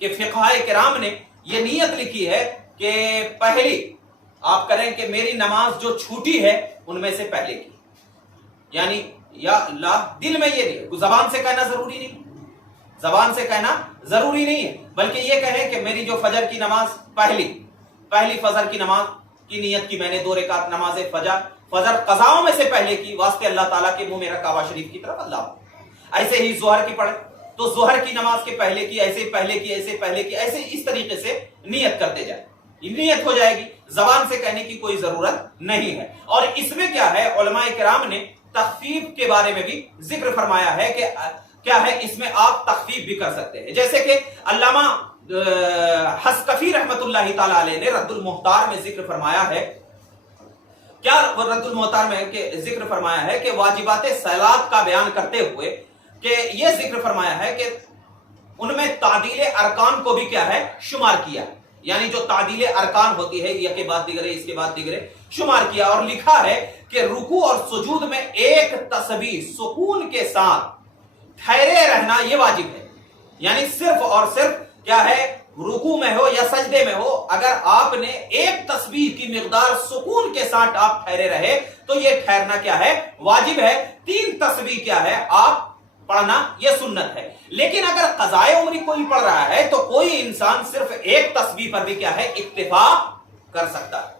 کہ فقہائے کرام نے یہ نیت لکھی ہے کہ پہلی آپ کریں کہ میری نماز جو چھوٹی ہے ان میں سے پہلے کی، یعنی یا اللہ دل میں یہ نہیں، زبان سے کہنا ضروری نہیں، زبان سے کہنا ضروری نہیں ہے، بلکہ یہ کہیں کہ میری جو فجر کی نماز پہلی فجر کی نماز کی نیت کی میں نے 2 رکعت نماز فجر قضاؤں میں سے پہلے کی، واسطے اللہ تعالیٰ کے منہ میرا کعبہ شریف کی طرف اللہ۔ ایسے ہی ظہر کی پڑھے تو ظہر کی نماز کے پہلے کی، ایسے پہلے کی، ایسے پہلے کی، ایسے اس طریقے سے نیت کرتے جائے، نیت ہو جائے گی، زبان سے کہنے کی کوئی ضرورت نہیں ہے۔ اور اس میں کیا ہے، علماء کرام نے تخفیف کے بارے میں بھی ذکر فرمایا ہے کہ کیا ہے، اس میں آپ تخفیف بھی کر سکتے ہیں، جیسے کہ علامہ حسکفی رحمت اللہ تعالی علیہ نے رد المختار میں ذکر فرمایا ہے، کیا رد المختار میں ذکر فرمایا ہے کہ واجبات صلات کا بیان کرتے ہوئے کہ یہ ذکر فرمایا ہے کہ ان میں تعدیل ارکان کو بھی کیا ہے شمار کیا، یعنی جو تعدیل ارکان ہوتی ہے یہ کے بعد دیگرے، اس کے بعد دیگرے شمار کیا، اور لکھا ہے کہ رکوع اور سجود میں ایک تسبیح سکون کے ساتھ ٹھہرے رہنا یہ واجب ہے، یعنی صرف اور صرف کیا ہے، رکوع میں ہو یا سجدے میں ہو، اگر آپ نے ایک تسبیح کی مقدار سکون کے ساتھ آپ ٹھہرے رہے تو یہ ٹھہرنا کیا ہے، واجب ہے۔ 3 تسبیح کیا ہے آپ پڑھنا یہ سنت ہے، لیکن اگر قضائے عمری کوئی پڑھ رہا ہے تو کوئی انسان صرف ایک تسبیح پر بھی کیا ہے اکتفا کر سکتا ہے،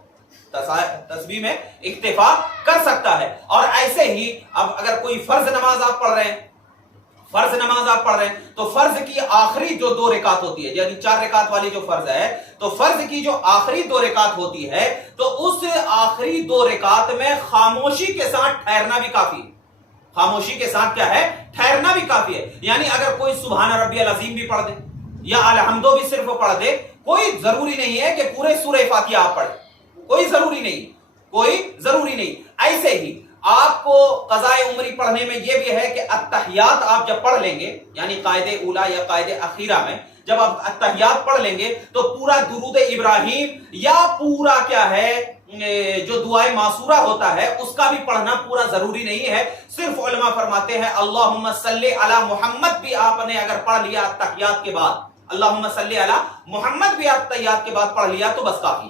تسبیح میں اکتفا کر سکتا ہے۔ اور ایسے ہی اب اگر کوئی فرض نماز آپ پڑھ رہے ہیں، تو فرض کی آخری جو 2 رکعت ہوتی ہے، یعنی 4 رکعت والی جو فرض ہے، تو فرض کی جو آخری 2 رکعت ہوتی ہے تو اس آخری 2 رکعت میں خاموشی کے ساتھ ٹھہرنا بھی کافی ہے، خاموشی کے ساتھ کیا ہے ٹھہرنا بھی کافی ہے، یعنی اگر کوئی سبحان ربی العظیم بھی پڑھ دے یا الحمدو بھی صرف پڑھ دے، کوئی ضروری نہیں ہے کہ پورے سورہ فاتحہ آپ پڑھیں، کوئی ضروری نہیں۔ ایسے ہی آپ کو قضائے عمری پڑھنے میں یہ بھی ہے کہ التحیات آپ جب پڑھ لیں گے، یعنی قائد اولا یا قائد اخیرہ میں جب آپ التحیات پڑھ لیں گے تو پورا درود ابراہیم یا پورا کیا ہے جو دعائے معصورہ ہوتا ہے اس کا بھی پڑھنا پورا ضروری نہیں ہے، صرف علماء فرماتے ہیں اللہم صلی علی محمد بھی آپ نے اگر پڑھ لیا التحیات کے بعد، اللہم صلی علی محمد بھی التحیات کے بعد پڑھ لیا تو بس کافی۔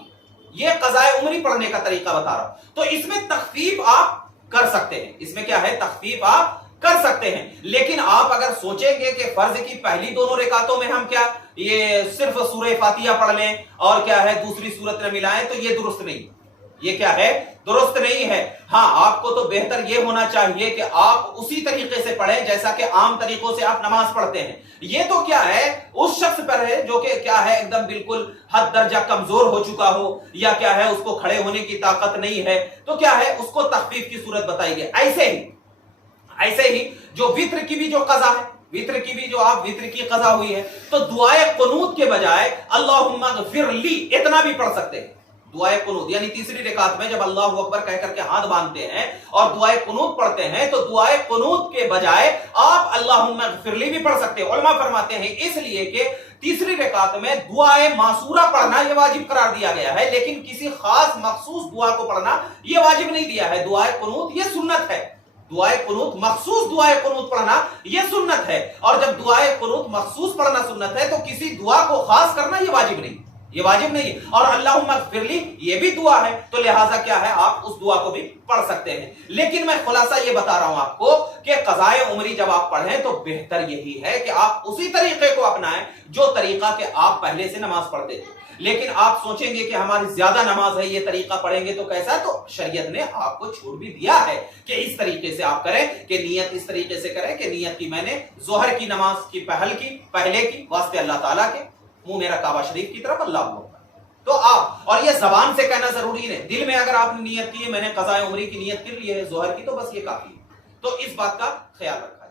یہ قضائے عمری پڑھنے کا طریقہ بتا رہا ہوں، تو اس میں تخفیف آپ کر سکتے ہیں، اس میں کیا ہے تخفیف آپ کر سکتے ہیں، لیکن آپ اگر سوچیں گے کہ فرض کی پہلی 2 رکعتوں میں ہم کیا یہ صرف سورہ فاتحہ پڑھ لیں اور کیا ہے دوسری سورت میں ملائیں، تو یہ درست نہیں، یہ کیا ہے درست نہیں ہے۔ ہاں آپ کو تو بہتر یہ ہونا چاہیے کہ آپ اسی طریقے سے پڑھیں جیسا کہ عام طریقوں سے آپ نماز پڑھتے ہیں۔ یہ تو کیا ہے اس شخص پر ہے جو کہ کیا ہے ایک دم بالکل حد درجہ کمزور ہو چکا ہو یا کیا ہے اس کو کھڑے ہونے کی طاقت نہیں ہے، تو کیا ہے اس کو تخفیف کی صورت بتائی گئی۔ ایسے ہی جو وتر کی بھی جو قضا ہے، وتر کی قضا ہوئی ہے تو دعائے قنوت کے بجائے اللہم اغفر لی اتنا بھی پڑھ سکتے ہیں۔ دعائے قنوت یعنی تیسری رکعت میں جب اللہ اکبر کہہ کر کے ہاتھ باندھتے ہیں اور دعائے قنوت پڑھتے ہیں تو دعائے قنوت کے بجائے آپ اللہم اغفر لی بھی پڑھ سکتے ہیں۔ علماء فرماتے ہیں اس لیے کہ تیسری رکعت میں دعائے معصورہ پڑھنا یہ واجب قرار دیا گیا ہے، لیکن کسی خاص مخصوص دعا کو پڑھنا یہ واجب نہیں دیا ہے۔ دعائے قنوت یہ سنت ہے، دعائے قنوت مخصوص دعائے قنوت پڑھنا یہ سنت ہے، اور جب دعائے قنوت مخصوص پڑھنا سنت ہے تو کسی دعا کو خاص کرنا یہ واجب نہیں ہے۔ اور اللہم اغفر لی یہ بھی دعا ہے، تو لہٰذا کیا ہے آپ اس دعا کو بھی پڑھ سکتے ہیں۔ لیکن میں خلاصہ یہ بتا رہا ہوں آپ کو کہ قضائے عمری جب آپ پڑھیں تو بہتر یہی ہے کہ آپ اسی طریقے کو اپنائیں جو طریقہ کہ آپ پہلے سے نماز پڑھتے تھے۔ لیکن آپ سوچیں گے کہ ہماری زیادہ نماز ہے، یہ طریقہ پڑھیں گے تو کیسا ہے، تو شریعت نے آپ کو چھوٹ بھی دیا ہے کہ اس طریقے سے آپ کریں، کہ نیت اس طریقے سے کریں کہ نیت کی میں نے ظہر کی نماز کی پہلے کی واسطے اللہ تعالیٰ کے منہ میرا کعبہ شریف کی طرف اللہ اکبر، تو آپ اور یہ زبان سے کہنا ضروری ہے، دل میں اگر آپ نے نیت کی ہے میں نے قضائے عمری کی نیت کر لی ہے ظہر کی تو بس یہ کافی ہے، تو اس بات کا خیال رکھا۔